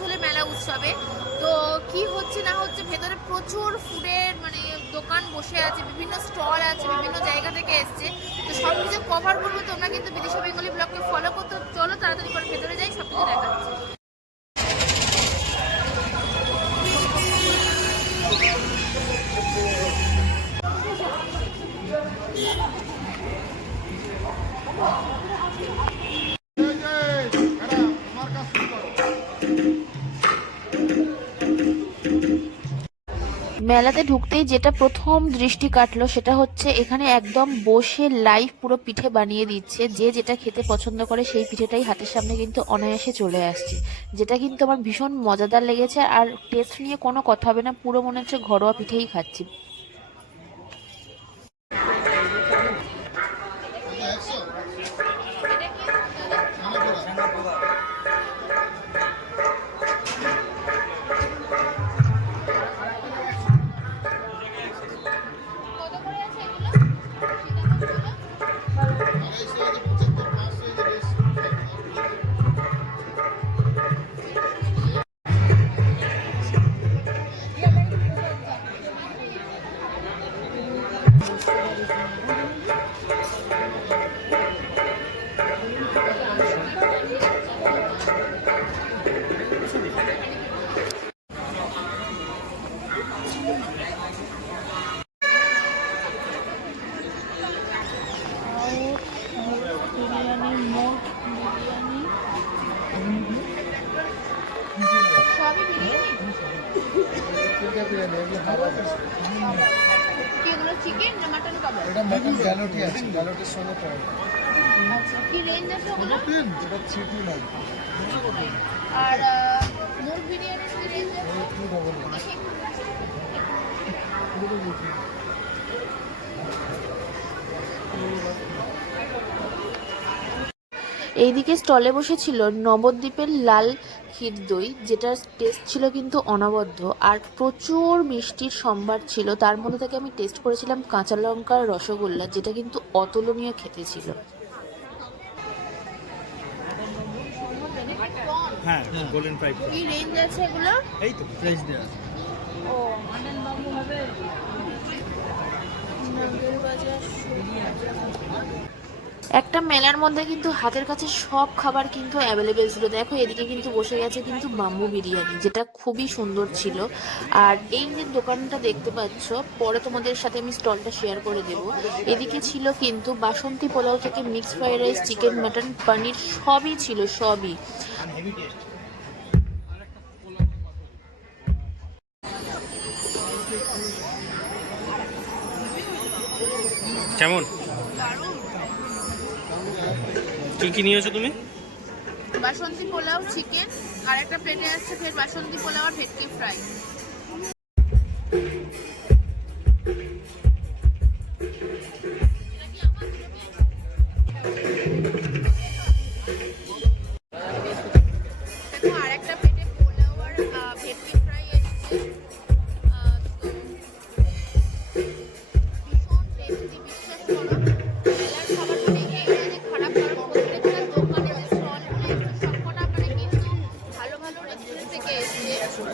আসলে মেলা উৎসবে। তো কি হচ্ছে না হচ্ছে, ভেতরে প্রচুর ফুডের মানে দোকান বসে আছে, বিভিন্ন স্টল আছে, বিভিন্ন জায়গা থেকে এসছে। তো সব কিছু কভার করব, তোমরা কিন্তু বিদেশি বেঙ্গলি ব্লগকে ফলো করতে, চলো তাড়াতাড়ি করে ভেতরে যাই সব কিছু দেখাচ্ছে। মেলাতে ঢুকতেই যেটা প্রথম দৃষ্টি কাটলো সেটা হচ্ছে এখানে একদম বসে লাইভ পুরো পিঠে বানিয়ে দিচ্ছে। যে যেটা খেতে পছন্দ করে সেই পিঠেটাই হাতের সামনে কিন্তু অনায়াসে চলে আসছে। যেটা কিন্তু আমার ভীষণ মজাদার লেগেছে আর টেস্ট নিয়ে কোনো কথা হবে না, পুরো মনে হচ্ছে ঘরোয়া পিঠেই খাচ্ছি। এটা মটন গ্যালোটি আছে গ্যালোটির সঙ্গে পড়ে। আচ্ছা আর মুরগ বিরিয়ানির কি রেঞ্জ আছে? এইদিকে স্টলে বসেছিল নবদ্বীপের লাল ক্ষীর দই যেটার টেস্ট ছিল কিন্তু অনবদ্য আর প্রচুর মিষ্টির সম্ভার ছিল। তার মধ্যে থেকে আমি টেস্ট করেছিলাম কাঁচা লঙ্কার রসগোল্লা যেটা কিন্তু অতুলনীয় খেতে ছিল। হ্যাঁ গোল্ডেন কি রেঞ্জ আছে এগুলো? এই তো। প্রাইস দেওয়া ও নাগের বাজার একটা মেলার মধ্যে কিন্তু হাতের কাছে সব খাবার কিন্তু অ্যাভেলেবেল ছিল। দেখো, এদিকে কিন্তু বসে গেছে কিন্তু বাম্বু বিরিয়ানি, যেটা খুবই সুন্দর ছিল। আর এই যে দোকানটা দেখতে পাচ্ছ, পরে তোমাদের সাথে আমি স্টলটা শেয়ার করে দেব। এদিকে ছিল কিন্তু বাসন্তী পোলাও থেকে mixed fried rice chicken mutton paneer সবই ছিল, সবই। কেমন? কি কি নিয়েছো তুমি? বাসন্তী পোলাও চিকেন আর একটা প্লেটে আছে ফের বাসন্তী পোলাও আর ভেটকি ফ্রাই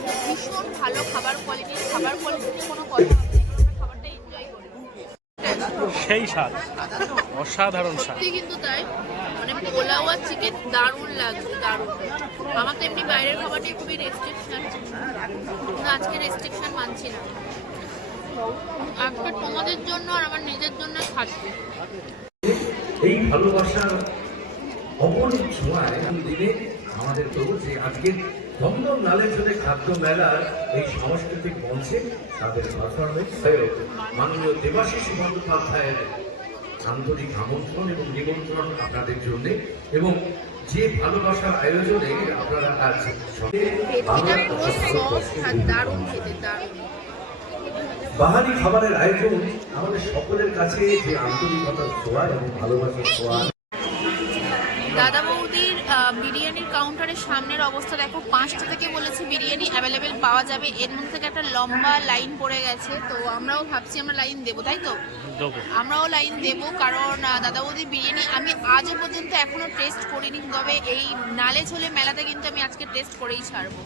ভীষণ ভালো খাবার কোয়ালিটির খাবার কোয়ালিটিতে কোনো কথা হবে খাবারটা এনজয় করি। সেই স্বাদ অসাধারণ স্বাদ। সত্যি কিন্তু তাই মানে পোলাও আর চিকেন দারুণ লাগছে দারুণ। আমার তো এমনি বাইরের খাবারটাই খুবই রেস্ট্রিকশন কিন্তু আজকে রেস্ট্রিকশন মানছি না। আজকে তোমাদের জন্য আর আমার নিজের জন্য খাচ্ছি। এই ভালোবাসার ছোঁয়ায় দিনে আমাদের তো যে আজকে দমদম লালের সাথে খাদ্য মেলার এই সাংস্কৃতিক মঞ্চে তাদের পারফরমেন্স হয়ে মাননীয় দেবাশিস বন্দ্যোপাধ্যায়ের আন্তরিক আমন্ত্রণ এবং নিমন্ত্রণ আপনাদের জন্য এবং যে ভালোবাসার আয়োজনে আপনারা আজ বাহারি খাবারের আয়োজন আমাদের সকলের কাছে যে আন্তরিকতার ছোঁয়া এবং ভালোবাসার ছোঁয়া দাদা সামনের অবস্থা দেখো পাঁচটা থেকে বলেছে বিরিয়ানি অ্যাভেলেবেল পাওয়া যাবে। এর মধ্যে থেকে একটা লম্বা লাইন পড়ে গেছে তো আমরাও ভাবছি আমরা লাইন দেবো তাই তো? আমরাও লাইন দেব কারণ দাদা বৌদি বিরিয়ানি আমি আজও পর্যন্ত এখনও টেস্ট করিনি তবে এই নালে ঝোলে মেলাতে কিন্তু আমি আজকে টেস্ট করেই ছাড়বো।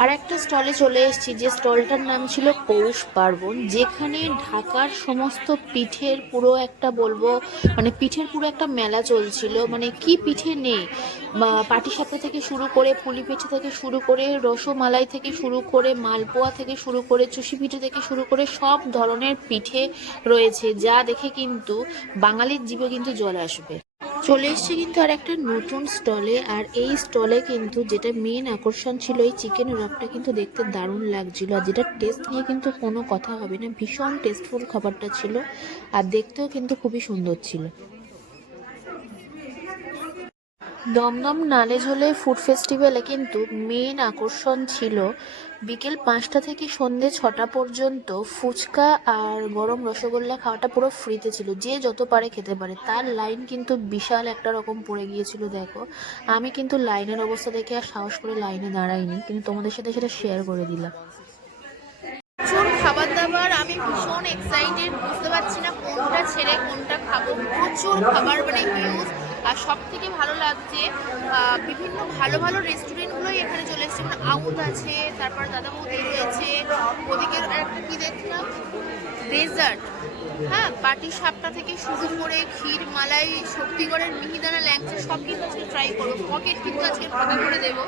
আর একটা স্টলে চলে এসেছি, যে স্টলটার নাম ছিল পৌষ পার্বণ, যেখানে ঢাকার সমস্ত পিঠের পুরো একটা বলব মানে পিঠের পুরো একটা মেলা চলছিল মানে কি পিঠে নেই? পাটিসাপটা থেকে শুরু করে পুলি পিঠে থেকে শুরু করে রসমালাই থেকে শুরু করে মালপোয়া থেকে শুরু করে চুষি পিঠে থেকে শুরু করে সব ধরনের পিঠে রয়েছে, যা দেখে কিন্তু বাঙালির জীবে কিন্তু জল আসবে। চলে এসছে কিন্তু আর একটা নতুন স্টলে, আর এই স্টলে কিন্তু যেটা মেন আকর্ষণ ছিল এই চিকেন রপটা কিন্তু দেখতে দারুণ লাগছিল। আর যেটা টেস্ট নিয়ে কিন্তু কোনো কথা হবে না, ভীষণ টেস্টফুল খাবারটা ছিল, আর দেখতেও কিন্তু খুবই সুন্দর ছিল। দমদম নালেঝোলে ফুড ফেস্টিভ্যালে কিন্তু মেন আকর্ষণ ছিল বিকেল পাঁচটা থেকে সন্ধে ছটা পর্যন্ত ফুচকা আর গরম রসগোল্লা খাওয়াটা পুরো ফ্রিতে ছিল। যে যত পারে খেতে পারে। তার লাইন কিন্তু বিশাল একটা রকম পড়ে গিয়েছিল, দেখো। আমি কিন্তু লাইনের অবস্থা দেখে আর সাহস করে লাইনে দাঁড়াইনি, কিন্তু তোমাদের সাথে সেটা শেয়ার করে দিলাম। প্রচুর খাবার দাবার আমি ভীষণ এক্সাইটেড বুঝতে পারছি না কোনটা ছেড়ে কোনটা খাব। প্রচুর খাবার মানে হিউজ আর সব থেকে ভালো লাগছে বিভিন্ন ভালো ভালো রেস্টুরেন্টগুলোই এখানে চলে এসেছে। মানে আউট আছে, তারপর দাদা বৌদি রয়েছে, ওদিকে একটা কি দেখলাম? ডেজার্ট হ্যাঁ পাটি সাপটা থেকে শুরু করে ক্ষীর, মালাই, শক্তিগড়ের মিহিদানা, ল্যাংচা, সব কিন্তু আজকে ট্রাই করব পকেট কিন্তু আজকে ফাঁকা করে দেবো।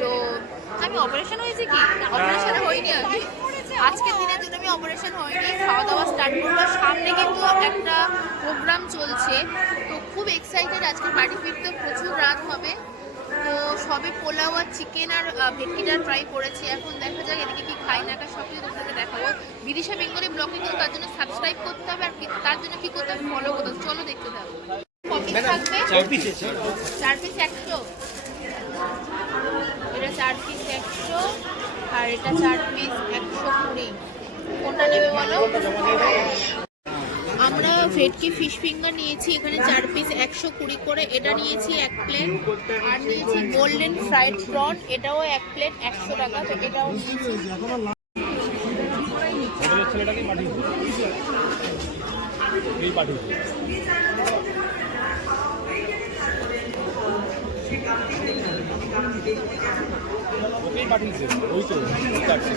তো, আমি অপারেশন হয়েছে কি? অপারেশন হয়নি আমি আজকের দিনের জন্য আমি অপারেশন হয়নি। খাওয়া দাওয়া স্টার্ট করব। সামনে কিন্তু একটা প্রোগ্রাম চলছে। খুব এক্সাইটেড আজকে বাড়ি ফিরতে প্রচুর রাত হবে। তো সবে পোলাও আর চিকেন আর আহ, ভেটকিটা ট্রাই করেছি। এখন দেখা যাক এদিকে কি খাই না সব কিছু তোমাদেরকে দেখাবো। বিদিশা বেঙ্গলি ব্লগে কিন্তু তার জন্য সাবস্ক্রাইব করতে হবে আর তার জন্য কি করতে হবে ফলো করতে হবে। চলো দেখতে থাকো। থাকবে? চার পিস একশো। এটা চার পিস একশো আর এটা চার পিস একশো কুড়ি। কোনটা নেবে বলো? আমরা ভেটকি ফিশ ফিঙ্গার নিয়েছি, এখানে চার পিস একশো কুড়ি করে। এটা নিয়েছি এক প্লেট আর নিয়েছি গোল্ডেন ফ্রাইড প্রন এটাও এক প্লেট একশো টাকা, তো এটাও পাঠিয়েছে। ওই তো বুঝতে পারছি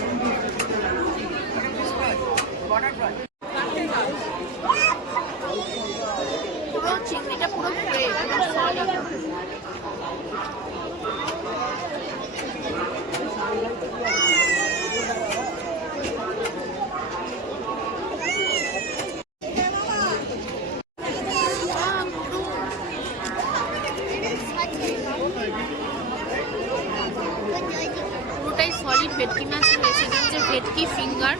ভেটকি মাছ রয়েছে এটা হচ্ছে ভেটকি ফিঙ্গার।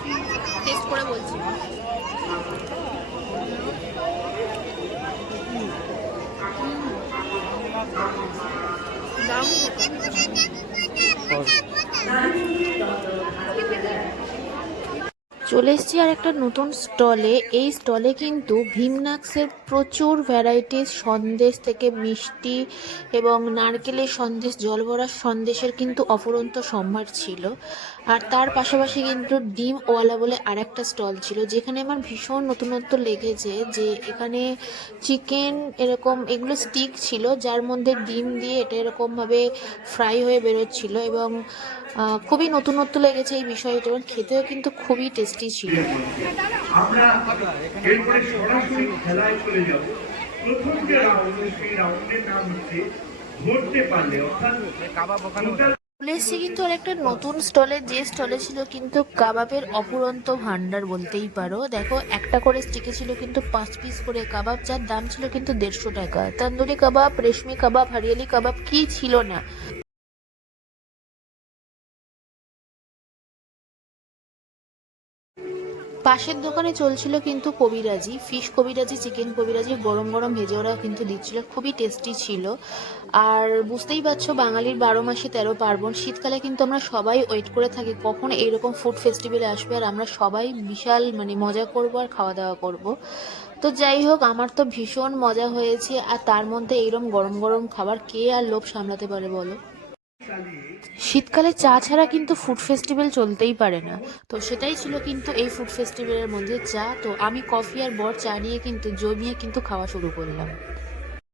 টেস্ট করে বলছি। দারুণ চলে এসেছি আর একটা নতুন স্টলে। এই স্টলে কিন্তু ভীমনাক্সের প্রচুর ভ্যারাইটিস সন্দেশ থেকে মিষ্টি এবং নারকেলের সন্দেশ জলভরা সন্দেশের কিন্তু অফুরন্ত সম্ভার ছিল। আর তার পাশাপাশি কিন্তু ডিম ওয়ালা বলে আর একটা স্টল ছিল, যেখানে আমার ভীষণ নতুনত্ব লেগেছে যে এখানে চিকেন এরকম এগুলো স্টিক ছিল, যার মধ্যে ডিম দিয়ে এটা এরকমভাবে ফ্রাই হয়ে বেরোচ্ছিল এবং খুবই নতুনত্ব লেগেছে এই বিষয়টা এবং খেতেও কিন্তু খুবই টেস্টি ছিল। আমরা এরপরে সরাসরি খেলায় চলে যাব। প্রথম যে রাউন্ড সেই রাউন্ডের নাম হচ্ছে ধরতে পারলে অর্থাৎ চলে এসেছি কিন্তু একটা নতুন স্টলে যে স্টলে ছিল কিন্তু কাবাবের অপুরন্ত ভান্ডার বলতেই পারো। দেখো একটা করে স্টিকে ছিল কিন্তু পাঁচ পিস করে কাবাব যার দাম ছিল কিন্তু দেড়শো টাকা। তন্দুরি কাবাব রেশমি কাবাব হরিয়ালি কাবাব কি ছিল না। পাশের দোকানে চলছিল কিন্তু কবিরাজি ফিশ কবিরাজি চিকেন কবিরাজি, গরম গরম ভেজে ওরা কিন্তু দিচ্ছিল, খুবই টেস্টি ছিল। আর বুঝতেই পারছ, বাঙালির বারো মাসে তেরো পার্বণ, শীতকালে কিন্তু আমরা সবাই ওয়েট করে থাকি কখন এইরকম ফুড ফেস্টিভ্যালে আসবে, আর আমরা সবাই বিশাল মানে মজা করব আর খাওয়া দাওয়া করব। তো যাই হোক, আমার তো ভীষণ মজা হয়েছে, আর তার মধ্যে এইরকম গরম গরম খাবার কে আর লোভ সামলাতে পারে বলো? শীতকালে চা ছাড়া কিন্তু ফুড ফেস্টিভ্যাল চলতেই পারে না। তো সেটাই ছিল কিন্তু এই ফুড ফেস্টিভ্যালের মধ্যে চা। তো আমি কফি আর বর চা নিয়ে কিন্তু জমিয়ে কিন্তু খাওয়া শুরু করলাম।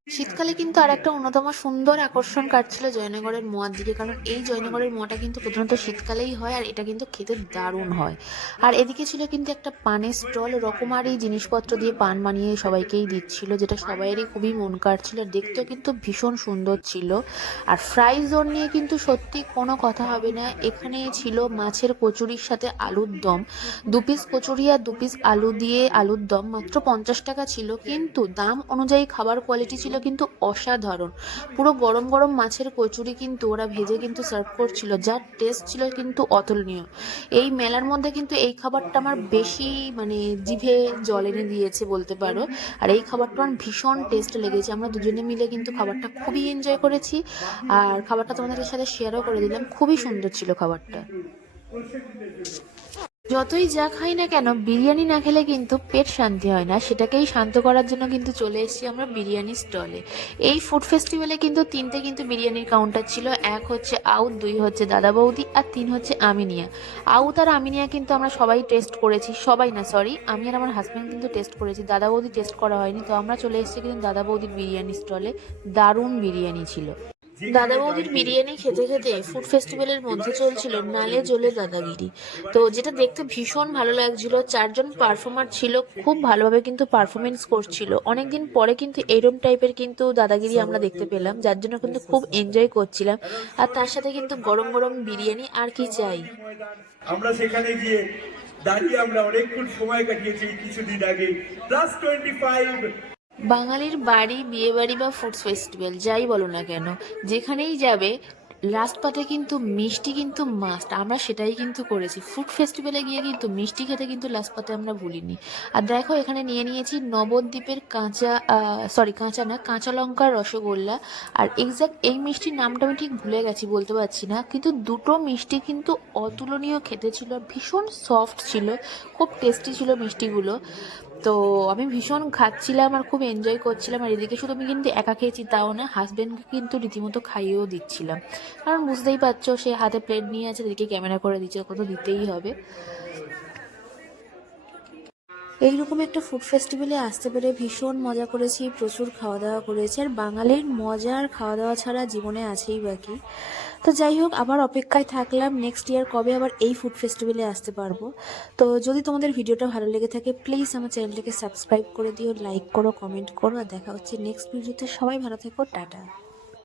শীতকালে কিন্তু আর একটা অন্যতম সুন্দর আকর্ষণ কাটছিল জয়নগরের মোয়ার দিকে, কারণ এই জয়নগরের মোয়াটা কিন্তু প্রধানত শীতকালেই হয় আর এটা কিন্তু খেতে দারুণ হয়। আর এদিকে ছিল কিন্তু একটা পানের স্টল, রকমারি জিনিসপত্র দিয়ে পান বানিয়ে সবাইকেই দিচ্ছিল, যেটা সবাইয়েরই খুবই মন কাটছিল দেখতেও কিন্তু ভীষণ সুন্দর ছিল। আর ফ্রাই জোন নিয়ে কিন্তু সত্যি কোনো কথা হবে না, এখানে ছিল মাছের কচুরির সাথে আলুর দম। দু পিস কচুরি আর দু পিস আলু দিয়ে আলুর দম মাত্র পঞ্চাশ টাকা ছিল, কিন্তু দাম অনুযায়ী খাবার কোয়ালিটি ছিল কিন্তু অসাধারণ। পুরো গরম গরম মাছের কচুরি কিন্তু ওরা ভেজে কিন্তু সার্ভ করছিল, যার টেস্ট ছিল কিন্তু অতুলনীয়। এই মেলার মধ্যে কিন্তু এই খাবারটা আমার বেশি মানে জিভে জল এনে দিয়েছে বলতে পারো। আর এই খাবারটা আমার ভীষণ টেস্ট লেগেছে। আমরা দুজনে মিলে কিন্তু খাবারটা খুবই এনজয় করেছি। আর খাবারটা তোমাদের সাথে শেয়ারও করে দিলাম। খুবই সুন্দর ছিল খাবারটা। যতই যা খাই না কেন, বিরিয়ানি না খেলে কিন্তু পেট শান্তি হয় না। সেটাকেই শান্ত করার জন্য কিন্তু চলে এসেছি আমরা বিরিয়ানি স্টলে। এই ফুড ফেস্টিভ্যালে কিন্তু তিনটে কিন্তু বিরিয়ানির কাউন্টার ছিল। এক হচ্ছে আউট দুই হচ্ছে দাদা বৌদি, আর তিন হচ্ছে আমিনিয়া। আউট আর আমিনিয়া কিন্তু আমরা সবাই টেস্ট করেছি। সবাই না সরি আমি আর আমার হাজব্যান্ড কিন্তু টেস্ট করেছি। দাদা বৌদি টেস্ট করা হয়নি, তো আমরা চলে এসেছি কিন্তু দাদা বৌদির বিরিয়ানি স্টলে। দারুণ বিরিয়ানি ছিল। দাদা বৌদির বিরিয়ানি খেতে খেতে ফুড ফেস্টিভ্যালের মধ্যে চলছিল নালে জলে দাদাগিরি। তো যেটা দেখতে ভীষণ ভালো লাগছিল, চারজন পারফর্মার ছিল, খুব ভালোভাবে কিন্তু পারফরমেন্স করছিল। অনেকদিন পরে কিন্তু এরম টাইপের কিন্তু দাদাগিরি আমরা দেখতে পেলাম, যার জন্য কিন্তু খুব এনজয় করছিলাম। আর তার সাথে কিন্তু গরম গরম বিরিয়ানি আর কি চাই। আমরা সেখানে গিয়ে দাঁড়িয়ে আমরা অনেকক্ষণ সময় কাটিয়েছি কিছুদিন আগে। প্লাস টোয়েন্টি ফাইভ বাঙালির বাড়ি বিয়ে বাড়ি বা ফুড ফেস্টিভ্যাল যাই বলো না কেন, যেখানেই যাবে লাস্ট পাতে কিন্তু মিষ্টি কিন্তু মাস্ট আমরা সেটাই কিন্তু করেছি। ফুড ফেস্টিভ্যালে গিয়ে কিন্তু মিষ্টি খেতে কিন্তু লাস্ট পাতে আমরা ভুলিনি। আর দেখো, এখানে নিয়ে নিয়েছি নবদ্বীপের কাঁচা সরি কাঁচা না, কাঁচা লঙ্কার রসগোল্লা। আর এক্স্যাক্ট এই মিষ্টির নামটা আমি ঠিক ভুলে গেছি, বলতে পারছি না। কিন্তু দুটো মিষ্টি কিন্তু অতুলনীয় খেতে ছিল, ভীষণ সফট ছিল, খুব টেস্টি ছিল মিষ্টিগুলো। তো আমি ভীষণ খাচ্ছিলাম আর খুব এনজয় করছিলাম। আর এদিকে শুধু আমি কিন্তু একা খেয়েছি, তাও না হাজব্যান্ডকে কিন্তু রীতিমতো খাইয়েও দিচ্ছিলাম। কারণ বুঝতেই পারছ সে হাতে প্লেট নিয়ে আছে, এদিকে ক্যামেরা করে দিচ্ছে কত দিতেই হবে। এইরকম একটা ফুড ফেস্টিভ্যালে আসতে পেরে ভীষণ মজা করেছি, প্রচুর খাওয়া দাওয়া করেছি, আর বাঙালির মজা আর খাওয়া দাওয়া ছাড়া জীবনে আছেই বাকি। তো যাই হোক, আবার অপেক্ষায় থাকলাম নেক্সট ইয়ার কবে আবার এই ফুড ফেস্টিভ্যালে আসতে পারব। তো যদি তোমাদের ভিডিওটা ভালো লেগে থাকে প্লিজ আমার চ্যানেলটাকে সাবস্ক্রাইব করে দিও লাইক করো কমেন্ট করো, আর দেখা হচ্ছে নেক্সট ভিডিওতে সবাই ভালো থেকো, টাটা।